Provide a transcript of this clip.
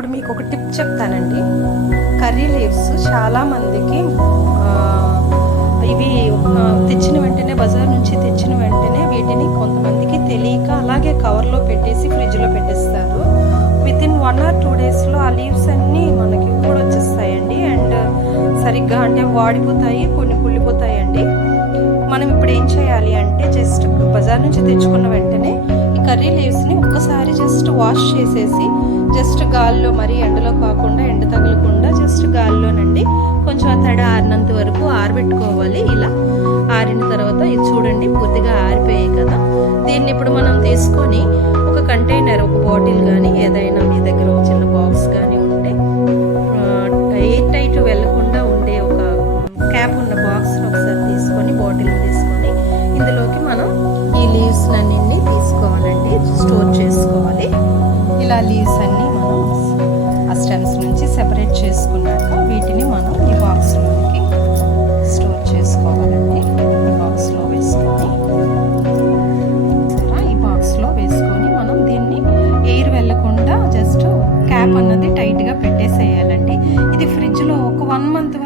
ఇప్పుడు మీకు ఒక టిప్ చెప్తానండి. కర్రీ లీవ్స్ చాలామందికి ఇవి తెచ్చిన వెంటనే బజార్ నుంచి తెచ్చిన వెంటనే వీటిని కొంతమందికి తెలియక అలాగే కవర్లో పెట్టేసి ఫ్రిడ్జ్లో పెట్టేస్తారు. వితిన్ 1 or 2 daysలో ఆ లీవ్స్ అన్నీ మనకి ఊడొచ్చేస్తాయండి. అండ్ సరిగ్గా అంటే వాడిపోతాయి, కొన్ని కుళ్ళిపోతాయండి. మనం ఇప్పుడు ఏం చేయాలి అంటే జస్ట్ బజార్ నుంచి తెచ్చుకున్న వెంటనే ఈ కర్రీ లీవ్స్ని ఒక్కసారి జస్ట్ వాష్ చేసేసి జస్ట్ గాల్లో, మరీ ఎండలో కాకుండా, ఎండ తగలకుండా జస్ట్ గాల్లోనండి కొంచెం తడి ఆరినంత వరకు ఆరబెట్టుకోవాలి. ఇలా ఆరిన తర్వాత ఇది చూడండి పూర్తిగా ఆరిపోయాయి కదా. దీన్ని ఇప్పుడు మనం తీసుకొని ఒక కంటైనర్, ఒక బాటిల్ కానీ ఏదైనా మీ దగ్గర ఒక చిన్న బాక్స్ కానీ ఉంటే ఎయిర్ టైట్ వెళ్ళకుండా ఉండే ఒక క్యాప్ ఉన్న బాక్స్ని ఒకసారి తీసుకొని, బాటిల్ తీసుకొని ఇందులోకి మనం ఈ లీవ్స్ అన్నింటినీ తీసుకోవాలండి, స్టోర్ చేసుకోవాలి. ఇలా లీవ్స్ అన్నీ మనం ఆ స్టెమ్స్ నుంచి సెపరేట్ చేసుకున్నాక వీటిని మనం ఈ బాక్స్లోకి స్టోర్ చేసుకోవాలండి. ఈ బాక్స్లో వేసుకొని ఈ బాక్స్లో వేసుకొని మనం దీన్ని ఎయిర్ వెళ్ళకుండా జస్ట్ క్యాప్ అన్నది టైట్గా పెట్టేసేయాలండి. ఇది ఫ్రిడ్జ్లో ఒక 1 month